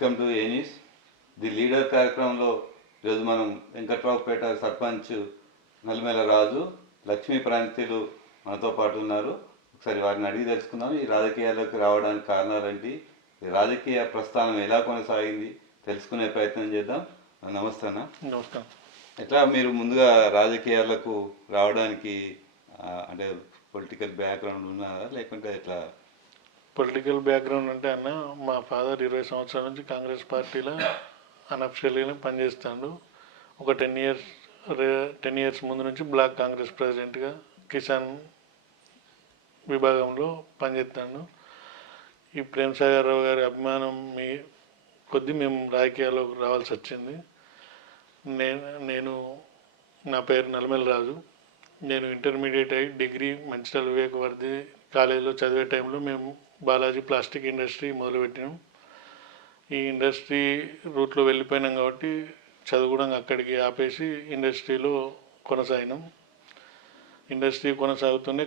Welcome to A news. The leader కార్యక్రమంలో ఈరోజు మనం వెంకట్రావుపేట సర్పంచ్ నల్మెల రాజు, లక్ష్మీ ప్రాంతిలు మనతో పాటు ఉన్నారు. ఒకసారి వారిని అడిగి తెలుసుకుందాం. ఈ రాజకీయాల్లోకి రావడానికి కారణాలేంటి, ఈ రాజకీయ ప్రస్థానం ఎలా కొనసాగింది తెలుసుకునే ప్రయత్నం చేద్దాం. నమస్తే అన్న. నమస్కారం. ఎట్లా మీరు ముందుగా రాజకీయాలకు రావడానికి అంటే పొలిటికల్ బ్యాక్గ్రౌండ్ ఉన్నారా, లేకుంటే ఎట్లా? పొలిటికల్ బ్యాక్గ్రౌండ్ అంటే అన్న, మా ఫాదర్ 20 సంవత్సరాల నుంచి కాంగ్రెస్ పార్టీలో అన్అఫిషియల్గానే పనిచేస్తాడు. ఒక 10 ఇయర్స్ ముందు నుంచి బ్లాక్ కాంగ్రెస్ ప్రెసిడెంట్గా కిసాన్ విభాగంలో పనిచేస్తాను. ఈ ప్రేమ్సాగర్ రావు గారి అభిమానం కొద్దీ మేము రాజకీయాల్లోకి రావాల్సి వచ్చింది. నా పేరు నల్మెల రాజు. నేను ఇంటర్మీడియట్ అయ్యి డిగ్రీ మంచిర్యాల వివేకవర్ధి కాలేజీలో చదివే టైంలో మేము బాలాజీ ప్లాస్టిక్ ఇండస్ట్రీ మొదలుపెట్టినాం. ఈ ఇండస్ట్రీ రూట్లో వెళ్ళిపోయినాం కాబట్టి చదువు కూడా అక్కడికి ఆపేసి ఇండస్ట్రీలో కొనసాగినాం. ఇండస్ట్రీ కొనసాగుతూనే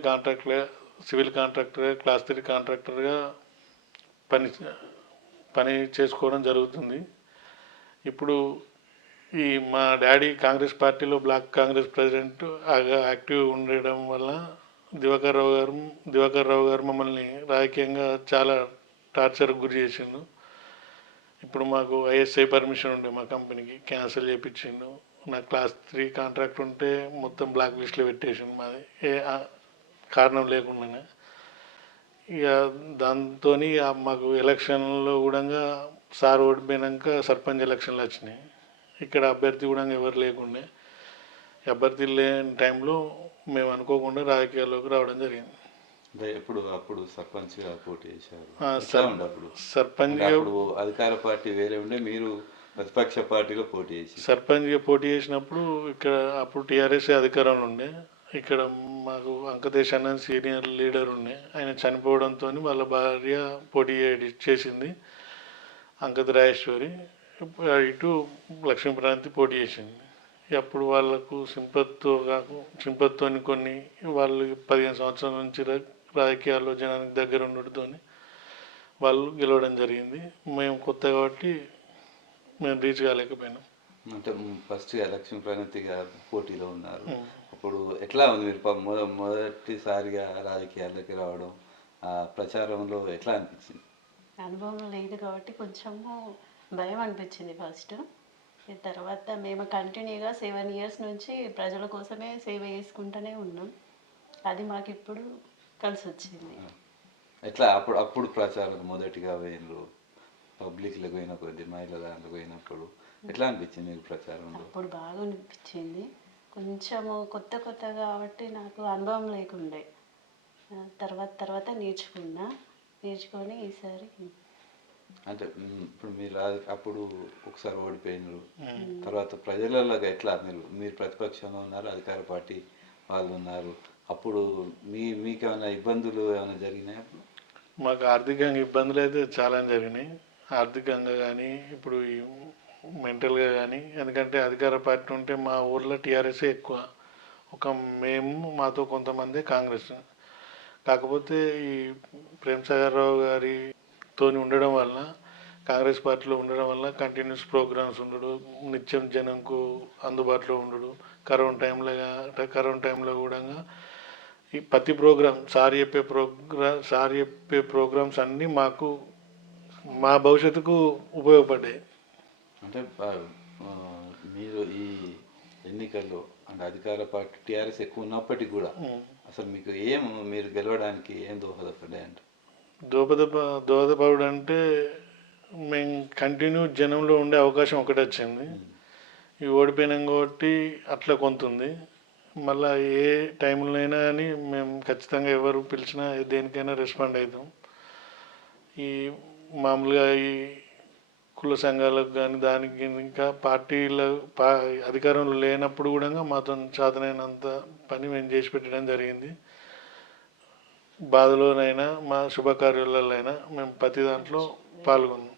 సివిల్ కాంట్రాక్టర్గా, క్లాస్ 3 కాంట్రాక్టర్గా పని చేసుకోవడం జరుగుతుంది. ఇప్పుడు మా డాడీ కాంగ్రెస్ పార్టీలో బ్లాక్ కాంగ్రెస్ ప్రెసిడెంట్ యాక్టివ్ ఉండడం వల్ల దివాకర్ రావు గారు మమ్మల్ని రాజకీయంగా చాలా టార్చర్కి గురి చేసిండు. ఇప్పుడు మాకు ఐఎస్ఐ పర్మిషన్ ఉండే మా కంపెనీకి క్యాన్సిల్ చేయించిండు. నా క్లాస్ 3 కాంట్రాక్ట్ ఉంటే మొత్తం బ్లాక్ లిస్ట్లో పెట్టేసిండు మాది, ఏ కారణం లేకుండానే. ఇక దాంతో మాకు ఎలక్షన్లో కూడా సార్ ఓడిపోయాక సర్పంచ్ ఎలక్షన్లు వచ్చినాయి. ఇక్కడ అభ్యర్థి కూడా ఎవరు లేకుండే. అభ్యర్థి లేని టైంలో మేము అనుకోకుండా రాజకీయాల్లోకి రావడం జరిగింది. అప్పుడు సర్పంచ్గా పోటీ చేశారు. సర్పంచ్గా అధికార పార్టీ వేరే ఉండే, మీరు ప్రతిపక్ష పార్టీలో పోటీ చేసి సర్పంచ్గా పోటీ చేసినప్పుడు అప్పుడు టీఆర్ఎస్ అధికారంలో ఉండే. ఇక్కడ మాకు వెంకటేష్ అన్న సీనియర్ లీడర్ ఉండే. ఆయన చనిపోవడంతో వాళ్ళ భార్య పోటీ చేసింది, అంకత రాజేశ్వరి. ఇటు లక్ష్మీప్రాంతి పోటీ చేసింది. అప్పుడు వాళ్ళకు సింపత్తో కొన్ని వాళ్ళు 15 సంవత్సరాల నుంచి రాజకీయాల్లో జనానికి దగ్గర ఉండడంతో వాళ్ళు గెలవడం జరిగింది. మేము కొత్త కాబట్టి మేము రీచ్ కాలేకపోయినాం. అంటే ఫస్ట్గా లక్ష్మీప్రాంతిగా పోటీలో ఉన్నారు. అప్పుడు ఎట్లా ఉంది మీరు మొదటిసారిగా రాజకీయాల్లోకి రావడం, ఆ ప్రచారంలో ఎట్లా అనిపించింది? అనుభవం లేదు కాబట్టి కొంచెము భయం అనిపించింది ఫస్ట్. తర్వాత మేము కంటిన్యూగా 7 ఇయర్స్ నుంచి ప్రజల కోసమే సేవ చేసుకుంటూనే ఉన్నాం. అది మాకు ఇప్పుడు కలిసి వచ్చింది. ఎట్లా అప్పుడు ప్రచారం మొదటిగా పోయినారు, పబ్లిక్లో పోయిన కొద్ది మహిళల దాంట్లో పోయినప్పుడు ఎట్లా అనిపించింది మీకు ప్రచారంలో? అప్పుడు బాగా అనిపించింది. కొంచెము కొత్త కాబట్టి నాకు అనుభవం లేకుండే. తర్వాత నేర్చుకొని ఈసారి అంటే ఇప్పుడు మీరు అప్పుడు ఒకసారి ఓడిపోయినారు, తర్వాత ప్రజలలోకి ఎట్లా మీరు ప్రతిపక్షంలో ఉన్నారు, అధికార పార్టీ వాళ్ళు ఉన్నారు. అప్పుడు మీకేమైనా ఇబ్బందులు ఏమైనా జరిగినాయి? అప్పుడు మాకు ఆర్థికంగా ఇబ్బందులు అయితే చాలా జరిగినాయి. ఆర్థికంగా కానీ, ఇప్పుడు మెంటల్గా కానీ. ఎందుకంటే అధికార పార్టీ ఉంటే మా ఊర్లో టీఆర్ఎస్ఏ ఎక్కువ. మేము మాతో కొంతమంది కాంగ్రెస్. కాకపోతే ఈ ప్రేమ్సాగర్ రావు గారితో ఉండడం వల్ల, కాంగ్రెస్ పార్టీలో ఉండడం వల్ల కంటిన్యూస్ ప్రోగ్రామ్స్ ఉండడు, నిత్యం జనంకు అందుబాటులో ఉండడు. కరోనా టైంలో కూడా ఈ ప్రతి ప్రోగ్రామ్ సార్ చెప్పే ప్రోగ్రామ్స్ అన్నీ మాకు మా భవిష్యత్తుకు ఉపయోగపడ్డాయి. అంటే మీరు ఈ ఎన్నికల్లో అంటే అధికార పార్టీ టీఆర్ఎస్ ఎక్కువ ఉన్నప్పటికీ కూడా అసలు మీకు మీరు గెలవడానికి ఏం దోహదపడ్డాయి? అంటే దోహదపడు అంటే మేము కంటిన్యూ జనంలో ఉండే అవకాశం ఒకటి వచ్చింది. ఈ ఓడిపోయినాం కాబట్టి అట్లా కొంత ఉంది. మళ్ళీ ఏ టైంలోనైనా కానీ మేము ఖచ్చితంగా ఎవరు పిలిచినా దేనికైనా రెస్పాండ్ అవుతాం. ఈ మామూలుగా ఈ కుల సంఘాలకు కానీ దానికి ఇంకా అధికారంలో లేనప్పుడు కూడా మాతో చేతనైనంత పని మేము చేసి పెట్టడం జరిగింది. బాధలోనైనా మా శుభకార్యాలైనా మేము ప్రతి దాంట్లో పాల్గొన్నాం.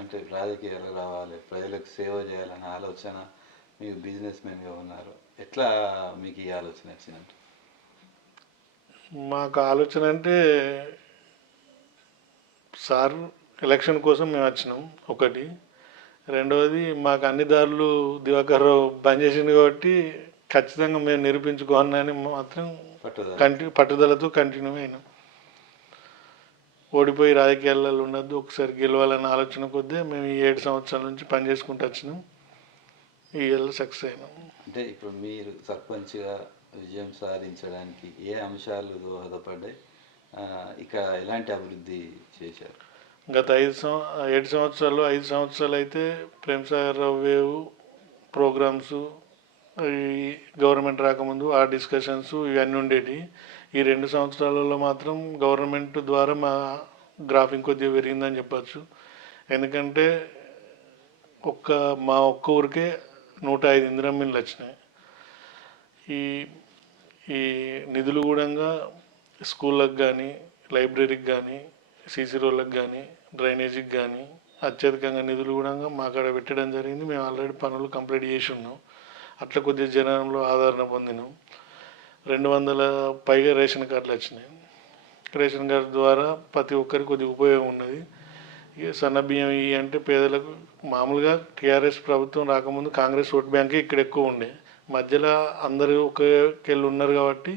అంటే రాజకీయాలు రావాలి, ప్రజలకు సేవ చేయాలనే ఆలోచన మీకు బిజినెస్ మ్యాన్గా ఉన్నారు. ఎట్లా మీకు ఈ ఆలోచన వచ్చిందంటే? మాకు ఆలోచన అంటే సార్ ఎలక్షన్ కోసం మేము వచ్చినాం ఒకటి. రెండవది మాకు అన్ని దారులు దివాకర్ రావు బంద్ చేసింది కాబట్టి ఖచ్చితంగా మేము నిరూపించుకోవాలని మాత్రం పట్టుదల. పట్టుదలతో కంటిన్యూ అయినాం. ఓడిపోయి రాజకీయాలలో ఉండద్దు, ఒకసారి గెలవాలన్న ఆలోచన కొద్దీ మేము ఈ 7 సంవత్సరాల నుంచి పనిచేసుకుంటూ వచ్చినాం. ఈ ఏళ్ళు సక్సెస్ అయినాం. అంటే ఇప్పుడు మీరు సర్పంచ్గా విజయం సాధించడానికి ఏ అంశాలు దోహదపడ్డాయి, ఇక ఎలాంటి అభివృద్ధి చేశారు? గత 7 సంవత్సరాలు 5 సంవత్సరాలు అయితే ప్రేమ్సాగర్ రావు వేవ్ ప్రోగ్రామ్స్, ఈ గవర్నమెంట్ రాకముందు ఆ డిస్కషన్స్ ఇవన్నీ ఉండేవి. ఈ 2 సంవత్సరాలలో మాత్రం గవర్నమెంట్ ద్వారా మా గ్రాఫింగ్ కొద్దిగా పెరిగిందని చెప్పచ్చు. ఎందుకంటే మా ఒక్క ఊరికే 105 ఇందిరమ్మ ఇళ్ళు వచ్చినాయి. ఈ ఈ నిధులు కూడా స్కూళ్ళకు కానీ, లైబ్రరీకి కానీ, సీసీ రోడ్లకు కానీ, డ్రైనేజీకి కానీ అత్యధికంగా నిధులు కూడా మా కాడ పెట్టడం జరిగింది. మేము ఆల్రెడీ పనులు కంప్లీట్ చేసి ఉన్నాం. అట్లా కొద్దిగా జనంలో ఆదరణ పొందినాం. 200 పైగా రేషన్ కార్డులు వచ్చినాయి. రేషన్ కార్డు ద్వారా ప్రతి ఒక్కరికి కొద్దిగా ఉపయోగం ఉన్నది. ఇక సన్న బియ్యం ఇవి అంటే పేదలకు మామూలుగా టీఆర్ఎస్ ప్రభుత్వం రాకముందు కాంగ్రెస్ ఓట్ బ్యాంకే ఇక్కడ ఎక్కువ ఉండే. మధ్యలో అందరూ ఒకేళ్ళు ఉన్నారు కాబట్టి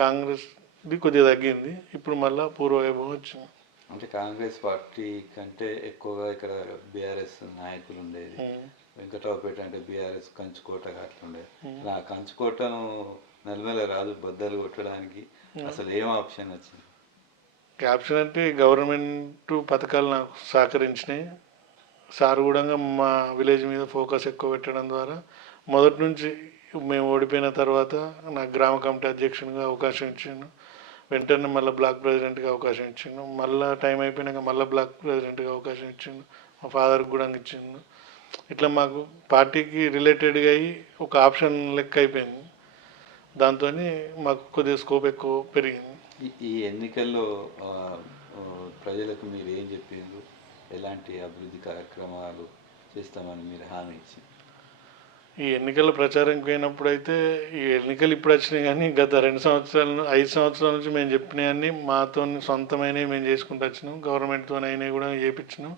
కాంగ్రెస్ది కొద్దిగా తగ్గింది. ఇప్పుడు మళ్ళీ పూర్వవైభవం వచ్చింది. అంటే కాంగ్రెస్ పార్టీ కంటే ఎక్కువగా ఇక్కడ బీఆర్ఎస్ నాయకులు ఉండేది. వెంకటరావుపేట అంటే బీఆర్ఎస్ కంచుకోట అట్లా ఉండేది. ఆ కంచుకోటను నల్లమల రాజు బద్దలు కొట్టడానికి అసలు ఏం ఆప్షన్ వచ్చింది? ఆప్షన్ అంటే గవర్నమెంట్ పథకాలు నాకు సహకరించినాయి. సార్ కూడా మా విలేజ్ మీద ఫోకస్ ఎక్కువ పెట్టడం ద్వారా మొదటి నుంచి మేము ఓడిపోయిన తర్వాత నాకు గ్రామ కమిటీ అధ్యక్షునిగా అవకాశం ఇచ్చిండు. వెంటనే మళ్ళీ బ్లాక్ ప్రెసిడెంట్గా అవకాశం ఇచ్చిండు. మళ్ళీ టైం అయిపోయినాక మళ్ళీ బ్లాక్ ప్రెసిడెంట్గా అవకాశం ఇచ్చిండు. మా ఫాదర్కి కూడా ఇచ్చిండు. ఇట్లా మాకు పార్టీకి రిలేటెడ్గా అయ్యి ఒక ఆప్షన్ లెక్క అయిపోయింది. దాంతో మాకు కొద్దిగా స్కోప్ ఎక్కువ పెరిగింది. ఈ ఎన్నికల్లో ప్రజలకు మీరు ఏం చెప్పిండ్రు? ఎలాంటి అభివృద్ధి కార్యక్రమాలు చేస్తామని మీరు హామీ ఇచ్చింది? ఈ ఎన్నికల ప్రచారంకి పోయినప్పుడు అయితే ఈ ఎన్నికలు ఇప్పుడు వచ్చినాయి, కానీ గత 5 సంవత్సరాల నుంచి మేము చెప్పినవన్నీ మాతో సొంతమైనవి మేము చేసుకుంటూ వచ్చినాం. గవర్నమెంట్తో అయినవి కూడా చేయించినాం.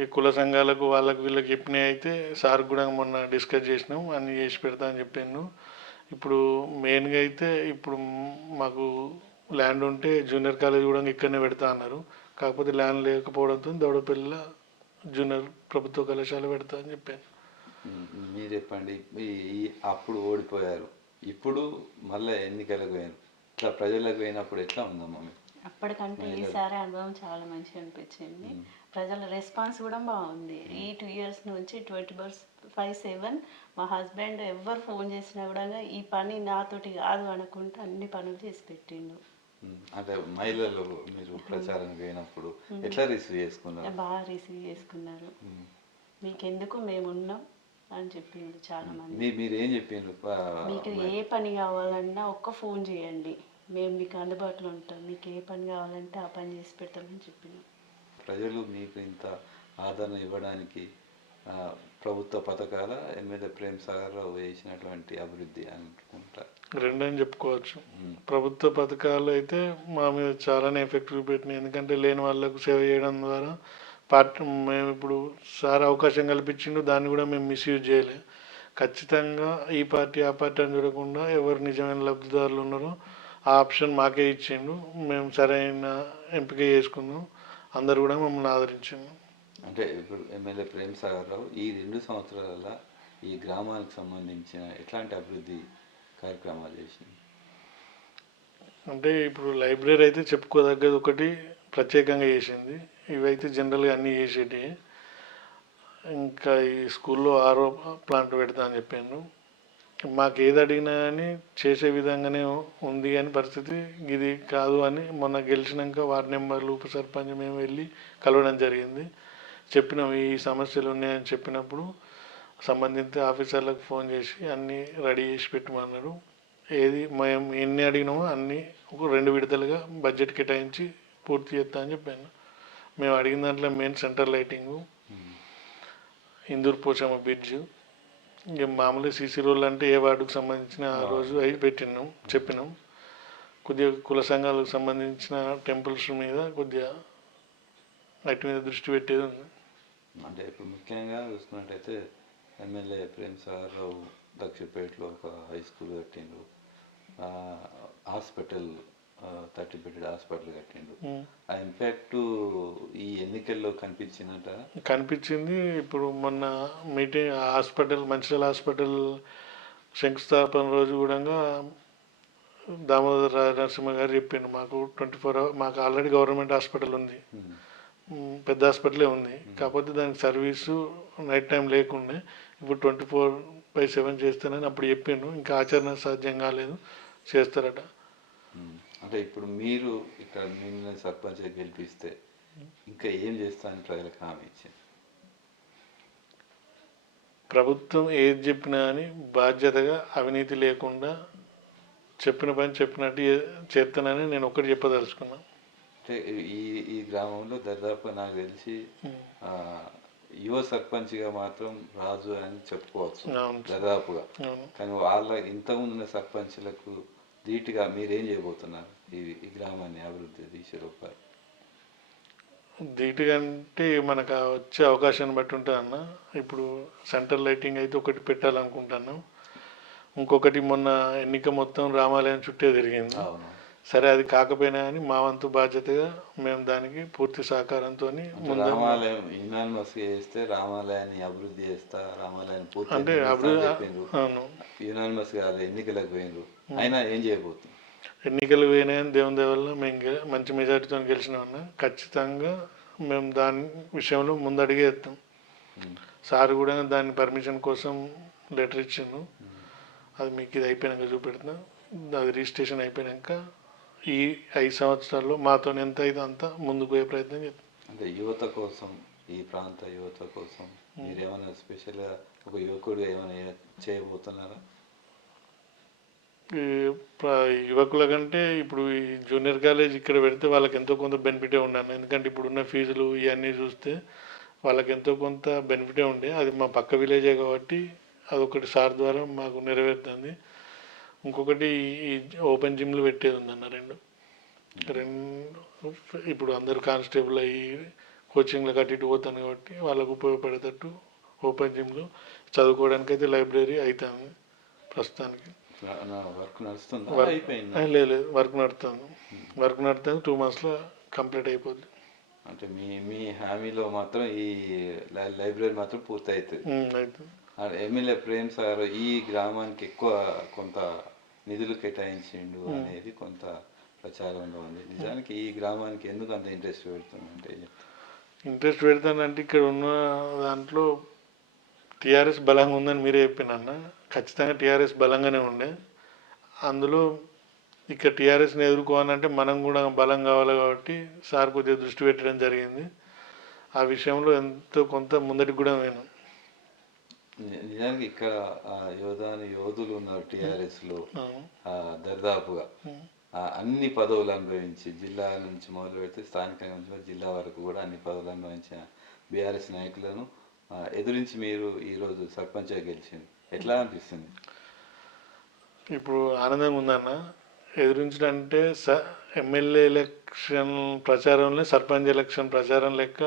ఈ కుల సంఘాలకు వాళ్ళకు వీళ్ళకి చెప్పినవి అయితే సార్ కూడా మొన్న డిస్కస్ చేసినాం, అన్నీ చేసి పెడతా అని చెప్పాను. ఇప్పుడు మెయిన్గా అయితే ఇప్పుడు మాకు ల్యాండ్ ఉంటే జూనియర్ కాలేజ్ కూడా ఇక్కడనే పెడతా అన్నారు. కాకపోతే ల్యాండ్ లేకపోవడంతో దౌడపల్లిలో జూనియర్ ప్రభుత్వ కళాశాల పెడతా అని చెప్పాను. మీరు చెప్పండి, అప్పుడు ఓడిపోయారు, ఇప్పుడు మళ్ళీ ఎన్నికలకు పోయారు, ఇట్లా ప్రజలకు పోయినప్పుడు ఎట్లా ఉందమ్మా మీకు? అప్పటికంటే ఈసారి అనుభవం చాలా మంచిగా అనిపించింది. ప్రజల రెస్పాన్స్ కూడా బాగుంది. ఈ 2 years నుంచి 24/7 మా హస్బెండ్ ఎవరు ఫోన్ చేసినా కూడా ఈ పని నాతోటి కాదు అనుకుంటూ అన్ని పనులు చేసి పెట్టిండు. అంటే మహిళలు మీరు ప్రచారం పోయినప్పుడు ఎట్లా రిసీవ్ చేసుకున్నారు? బాగా రిసీవ్ చేసుకున్నారు. మీకెందుకు మేము ఉన్నాం అని చెప్పిండు చాలా మంది. మీరు ఏం చెప్పిండ్రు? మీకు ఏ పని కావాలన్నా ఒక్క ఫోన్ చేయండి, మేము మీకు అందుబాటులో ఉంటాం, మీకు ఏ పని కావాలంటే ఆ పని చేసి పెడతామని చెప్పిండు. ప్రజలు మీకు ఇంత ఆదరణ ఇవ్వడానికి ప్రభుత్వ పథకాల ఎమ్మెల్యే ప్రేమ్సాగర్ రావు వేసినటువంటి అభివృద్ధి అనుకుంటారు? రెండని చెప్పుకోవచ్చు. ప్రభుత్వ పథకాలు అయితే మా మీద చాలానే ఎఫెక్ట్ చూపెట్టినాయి. ఎందుకంటే లేని వాళ్ళకు సేవ చేయడం ద్వారా మేము ఇప్పుడు సార్ అవకాశం కల్పించిండు, దాన్ని కూడా మేము మిస్యూజ్ చేయలే. ఖచ్చితంగా ఈ పార్టీ ఆ పార్టీ అని చూడకుండా ఎవరు నిజమైన లబ్ధిదారులు ఉన్నారో ఆ ఆప్షన్ మాకే ఇచ్చిండు. మేము సరైన ఎంపిక చేసుకున్నాం. అందరు కూడా మమ్మల్ని ఆదరించాము. అంటే ఇప్పుడు ఎమ్మెల్యే ప్రేమ్సాగర్ రావు ఈ 2 సంవత్సరాల ఈ గ్రామానికి సంబంధించిన ఎట్లాంటి అభివృద్ధి కార్యక్రమాలు చేసింది? అంటే ఇప్పుడు లైబ్రరీ అయితే చెప్పుకోదగ్గది ఒకటి ప్రత్యేకంగా చేసింది. ఇవైతే జనరల్గా అన్నీ చేసేటి. ఇంకా ఈ స్కూల్లో ఆరో ప్లాంట్ పెడతా అని చెప్పాను. మాకు ఏది అడిగినా కానీ చేసే విధంగానే ఉంది, కానీ పరిస్థితి ఇది కాదు అని మొన్న గెలిచినాక వార్డు మెంబర్లు ఉప సర్పంచ్ మేము వెళ్ళి కలవడం జరిగింది. చెప్పినాం ఈ సమస్యలు ఉన్నాయని చెప్పినప్పుడు సంబంధిత ఆఫీసర్లకు ఫోన్ చేసి అన్నీ రెడీ చేసి పెట్టమన్నారు. ఏది మేము ఎన్ని అడిగినామో అన్నీ ఒక 2 విడతలుగా బడ్జెట్ కేటాయించి పూర్తి చేస్తా అని చెప్పాను. మేము అడిగిన దాంట్లో main central lighting, Indur Pochamma bridge, ఇంక మామూలుగా సీసీ రోడ్లు అంటే ఏ వార్డుకు సంబంధించిన ఆ రోజు అవి పెట్టినాం చెప్పినాం. కొద్దిగా కుల సంఘాలకు సంబంధించిన టెంపుల్స్ మీద కొద్దిగా వాటి మీద దృష్టి పెట్టేది ఉంది. అంటే ఇప్పుడు ముఖ్యంగా చూసుకున్నట్టయితే ఎమ్మెల్యే ప్రేమ్ సాగర్ రావు దక్షిణపేటలో ఒక హై స్కూల్ కట్టిండు, హాస్పిటల్ 30 బెడెడ్ హాస్పిటల్ కట్టిండు. ఆ ఇంపాక్ట్ ఈ ఎన్నికల్లో కనిపించిందంట. కనిపించింది. ఇప్పుడు మొన్న మీటింగ్ హాస్పిటల్, మంచిర్యాల హాస్పిటల్ శంకుస్థాపన రోజు కూడా దామోదర్ రాజనరసింహ గారు చెప్పిండు, మాకు 24 hours మాకు ఆల్రెడీ గవర్నమెంట్ హాస్పిటల్ ఉంది, పెద్ద హాస్పిటలే ఉంది, కాకపోతే దానికి సర్వీసు నైట్ టైం లేకుండే ఇప్పుడు 24/7 చేస్తానని అప్పుడు చెప్పిండు. ఇంకా ఆచరణ సాధ్యం కాలేదు, చేస్తారట. అంటే ఇప్పుడు మీరు ఇక్కడ మిమ్మల్ని సర్పంచ్ గెలిపిస్తే ఇంకా ఏం చేస్తానని ప్రజలకు హామీ ఇచ్చింది? ప్రభుత్వం ఏది చెప్పినా అని బాధ్యతగా అవినీతి లేకుండా చెప్పిన పని చెప్పినట్టు చేస్తానని నేను ఒకటి చెప్పదలుచుకున్నాను. అంటే ఈ ఈ గ్రామంలో దాదాపు నాకు తెలిసి యువ సర్పంచ్గా మాత్రం రాజు అని చెప్పుకోవచ్చు దాదాపుగా. కానీ వాళ్ళ ఇంతకుముందు ఉన్న సర్పంచ్లకు ధీటుగా మీరేం చేయబోతున్నారు ఈ గ్రామాన్ని అభివృద్ధి దిశలో? ధీటుగా అంటే మనకు వచ్చే అవకాశాన్ని బట్టి ఉంటుంది అన్న. ఇప్పుడు సెంట్రల్ లైటింగ్ అయితే ఒకటి పెట్టాలనుకుంటున్నాను, ఇంకొకటి మొన్న ఎన్నిక మొత్తం రామాలయం చుట్టే తిరిగింది. సరే అది కాకపోయినా కానీ మా వంతు బాధ్యతగా మేము దానికి పూర్తి సహకారంతో రామాలయం యునానిమస్ చేస్తే రామాలయాన్ని అభివృద్ధి చేస్తా, రామాలయాన్ని పూర్తి అంటే యునానిమస్ కాదు, ఎన్నికలకు పోయినరు, అయినా ఏం చేయబోతుంది? ఎన్నికలు పోయినాయని దేవుని దేవల్ల మేము మంచి మెజార్టీతో గెలిచినామన్నా ఖచ్చితంగా మేము దాని విషయంలో ముందడిగే వేస్తాం. సార్ కూడా దాని పర్మిషన్ కోసం లెటర్ ఇచ్చిండు, అది మీకు ఇది అయిపోయినాక చూపెడుతున్నా. అది రిజిస్ట్రేషన్ అయిపోయాక ఈ 5 సంవత్సరాల్లో మాతో ఎంత అయితే అంత ముందుకు పోయే ప్రయత్నం చేస్తాం. అంటే యువత కోసం, ఈ ప్రాంత యువత కోసం మీరు ఏమైనా స్పెషల్గా ఒక యువకుడు ఏమైనా చేయబోతున్నారా? యువకుల కంటే ఇప్పుడు ఈ జూనియర్ కాలేజ్ ఇక్కడ పెడితే వాళ్ళకి ఎంతో కొంత బెనిఫిటే ఉన్నాను, ఎందుకంటే ఇప్పుడున్న ఫీజులు ఇవన్నీ చూస్తే వాళ్ళకి ఎంతో కొంత బెనిఫిటే ఉండే. అది మా పక్క విలేజే కాబట్టి అదొకటి సార్ ద్వారా మాకు నెరవేరుతుంది. ఇంకొకటి ఈ ఓపెన్ జిమ్లు పెట్టేది ఉందన్న రెండు ఇప్పుడు అందరు కానిస్టేబుల్ అయ్యి కోచింగ్లకు అటు ఇటు పోతాను కాబట్టి వాళ్ళకు ఉపయోగపడేటట్టు ఓపెన్ జిమ్లు, చదువుకోవడానికి అయితే లైబ్రరీ అవుతుంది ప్రస్తుతానికి. లేదు వర్క్ నడుస్తుంది, 2 monthsలో కంప్లీట్ అయిపోద్ది. అంటే మీ హామీలో మాత్రం ఈ లైబ్రరీ మాత్రం పూర్తి అవుతుంది. ఎమ్మెల్యే ప్రేమ్ సార్ ఈ గ్రామానికి ఎక్కువ కొంత నిధులు కేటాయించిండు అనేది కొంత ప్రచారంలో ఉంది. నిజానికి ఈ గ్రామానికి ఎందుకు అంత ఇంట్రెస్ట్ పెడుతుందంటే? ఇంట్రెస్ట్ పెడతానంటే ఇక్కడ ఉన్న దాంట్లో టీఆర్ఎస్ బలంగా ఉందని మీరే చెప్పినన్న, ఖచ్చితంగా టీఆర్ఎస్ బలంగానే ఉండే. అందులో ఇక్కడ టీఆర్ఎస్ని ఎదుర్కోవాలంటే మనం కూడా బలం కావాలి కాబట్టి సార్ కొద్దిగా దృష్టి పెట్టడం జరిగింది. ఆ విషయంలో ఎంతో కొంత ముందటికి కూడా నేను నిజానికి ఇక్కడ యోధులు ఉన్నారు టీఆర్ఎస్లో దర్దాపుగా అన్ని పదవులు అనుభవించి, జిల్లా నుంచి మొదలు పెడితే స్థానికంగా జిల్లా వరకు కూడా అన్ని పదవులు అనుభవించిన బీఆర్ఎస్ నాయకులను ఎదురించి మీరు ఈరోజు సర్పంచ్గా గెలిచింది, ఎట్లా అనిపిస్తుంది? ఇప్పుడు ఆనందంగా ఉందన్న. ఎదురించడంటే ఎమ్మెల్యే ఎలక్షన్ ప్రచారంలో సర్పంచ్ ఎలక్షన్ ప్రచారం లెక్క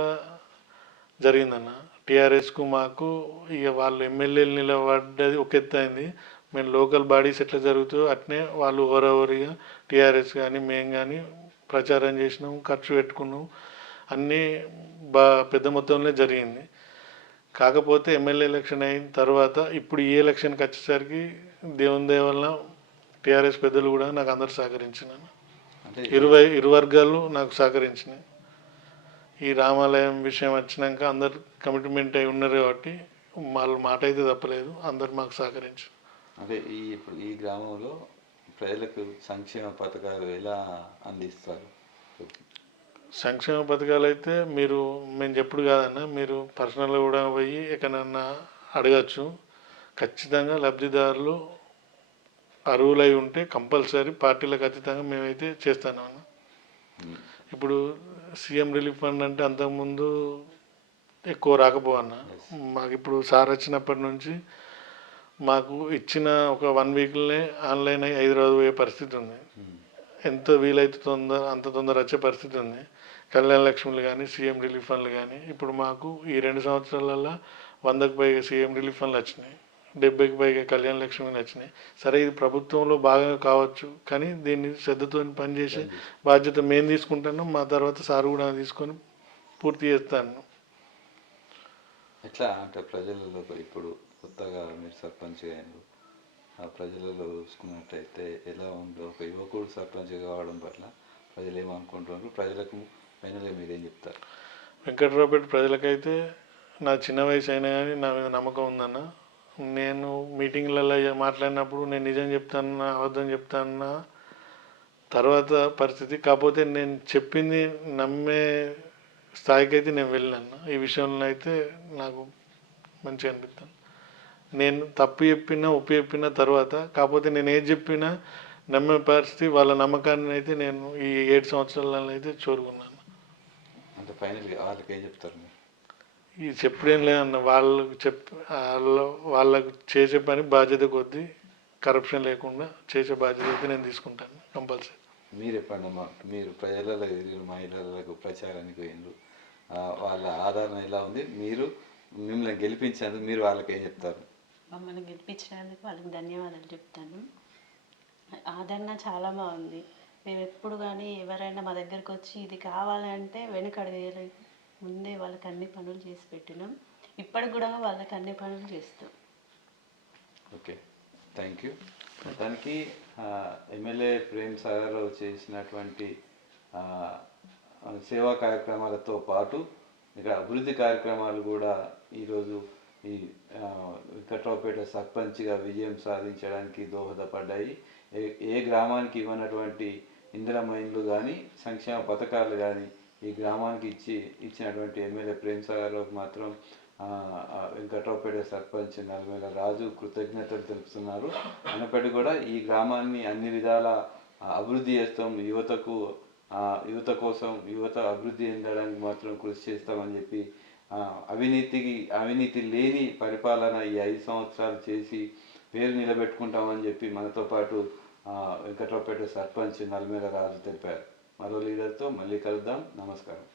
జరిగిందన్న. టీఆర్ఎస్కు మాకు ఇక వాళ్ళు ఎమ్మెల్యేలు నిలబడ్డది ఒక ఎత్తు అయింది, మేము లోకల్ బాడీస్ ఎట్లా జరుగుతాయో అట్నే వాళ్ళు ఓవరావరిగా టీఆర్ఎస్ కానీ మేము కానీ ప్రచారం చేసినాం, ఖర్చు పెట్టుకున్నాం, అన్నీ పెద్ద మొత్తంలో జరిగింది. కాకపోతే ఎమ్మెల్యే ఎలక్షన్ అయిన తర్వాత ఇప్పుడు ఈ ఎలక్షన్కి వచ్చేసరికి దేవుని దయ వల్ల టీఆర్ఎస్ పెద్దలు కూడా నాకు అందరు సహకరించినాను, ఇరు వర్గాలు నాకు సహకరించినాయి. ఈ రామాలయం విషయం వచ్చినాక అందరు కమిట్మెంట్ అయి ఉన్నారు కాబట్టి వాళ్ళ మాట అయితే తప్పలేదు, అందరు మాకు సహకరించారు. అంటే ఇప్పుడు ఈ గ్రామంలో ప్రజలకు సంక్షేమ పథకాలు ఎలా అందిస్తారు? సంక్షేమ పథకాలు అయితే మేము చెప్పుడు కాదన్నా, మీరు పర్సనల్గా కూడా పోయి ఎక్కడన్నా అడగచ్చు. ఖచ్చితంగా లబ్ధిదారులు అర్హులై ఉంటే కంపల్సరీ పార్టీలకు ఖచ్చితంగా మేమైతే చేస్తాను అన్న. ఇప్పుడు సీఎం రిలీఫ్ ఫండ్ అంటే అంతకుముందు ఎక్కువ రాకపోవన్న, మాకు ఇప్పుడు సార్ వచ్చినప్పటి నుంచి మాకు ఇచ్చిన ఒక 1 weekలోనే ఆన్లైన్ అయ్యి హైదరాబాద్ పోయే పరిస్థితి ఉంది. ఎంత వీలైతే అంత తొందర వచ్చే పరిస్థితి ఉంది. కళ్యాణ లక్ష్మిలు కానీ, సీఎం రిలీఫ్ ఫండ్లు కానీ, ఇప్పుడు మాకు ఈ 2 సంవత్సరాలలో 100కు పైగా సీఎం రిలీఫ్ ఫండ్లు వచ్చినాయి, 70కి పైగా కళ్యాణ లక్ష్మిలు వచ్చినాయి. సరే, ఇది ప్రభుత్వంలో భాగంగా కావచ్చు, కానీ దీన్ని శ్రద్ధతో పనిచేసే బాధ్యత మేము తీసుకుంటున్నాం. మా తర్వాత సార్ కూడా తీసుకొని పూర్తి చేస్తాను. ఎట్లా అంటే ప్రజలలో ఇప్పుడు కొత్తగా మీరు సర్పంచ్ అయ్యారు, ఆ ప్రజలలో చూసుకున్నట్టయితే ఎలా ఉందో, ఒక యువకుడు సర్పంచ్ కావడం పట్ల ప్రజలు ఏమనుకుంటున్నారు, ప్రజలకు ఫైనల్గా మీరేం చెప్తారు? వెంకట్రావుపేట ప్రజలకైతే నా చిన్న వయసు అయినా కానీ నా మీద నమ్మకం ఉందన్న. నేను మీటింగ్లలో మాట్లాడినప్పుడు నేను నిజం చెప్తానన్నా అబద్ధం చెప్తానన్నా తర్వాత పరిస్థితి. కాకపోతే నేను చెప్పింది నమ్మే స్థాయికి అయితే నేను వెళ్ళాను. ఈ విషయంలో అయితే నాకు మంచిగా అనిపిస్తాను. నేను తప్పు చెప్పినా ఒప్పు చెప్పిన తర్వాత, కాకపోతే నేను ఏది చెప్పినా నమ్మే పరిస్థితి, వాళ్ళ నమ్మకాన్ని అయితే నేను ఈ 7 సంవత్సరాలలో అయితే చూరుకున్నాను. అంటే ఫైనల్గా వాళ్ళకి ఏం చెప్తారు మీరు? ఇది చెప్పడేం లేదన్న, వాళ్ళకు చేసే పని బాధ్యత కొద్దీ కరప్షన్ లేకుండా చేసే బాధ్యత అయితే నేను తీసుకుంటాను కంపల్సరీ. మీరు ఎప్పుడన్నా మీరు ప్రజలలో ఎదిగిన మహిళలకు ప్రచారానికి పోయినారు, వాళ్ళ ఆదరణ ఎలా ఉంది, మీరు మిమ్మల్ని గెలిపించేందుకు మీరు వాళ్ళకి ఏం చెప్తారు? మమ్మల్ని గెలిపించినందుకు వాళ్ళకి ధన్యవాదాలు చెప్తాను. ఆదరణ చాలా బాగుంది. మేము ఎప్పుడు కానీ ఎవరైనా మా దగ్గరకు వచ్చి ఇది కావాలంటే వెనకడగలేదు, ముందే వాళ్ళకి అన్ని పనులు చేసి పెట్టినాం. ఇప్పటికి కూడా వాళ్ళకి అన్ని పనులు చేస్తాం. Okay, thank you. దానికి ఎమ్మెల్యే ప్రేమ్ సాగర్ చేసినటువంటి సేవా కార్యక్రమాలతో పాటు ఇక్కడ అభివృద్ధి కార్యక్రమాలు కూడా ఈరోజు ఈ వెంకట్రావుపేట సర్పంచ్గా విజయం సాధించడానికి దోహదపడ్డాయి. ఏ గ్రామానికి ఇవ్వనటువంటి ఇందిరమ్మ ఇండ్లు కానీ, సంక్షేమ పథకాలు కానీ ఈ గ్రామానికి ఇచ్చినటువంటి ఎమ్మెల్యే ప్రేమ్ సాగర్కి మాత్రం వెంకట్రావుపేట సర్పంచ్ నల్మేల రాజు కృతజ్ఞతలు తెలుపుతున్నారు. అయినప్పటికీ కూడా ఈ గ్రామాన్ని అన్ని విధాల అభివృద్ధి చేస్తాం, యువత కోసం, యువత అభివృద్ధి చెందడానికి మాత్రం కృషి చేస్తామని చెప్పి, అవినీతి లేని పరిపాలన ఈ 5 సంవత్సరాలు చేసి పేరు నిలబెట్టుకుంటామని చెప్పి మనతో పాటు వెంకట్రావుపేట సర్పంచ్ నల్మేల రాజు తెలిపారు. మరో లీడర్తో మళ్ళీ కలుద్దాం. నమస్కారం.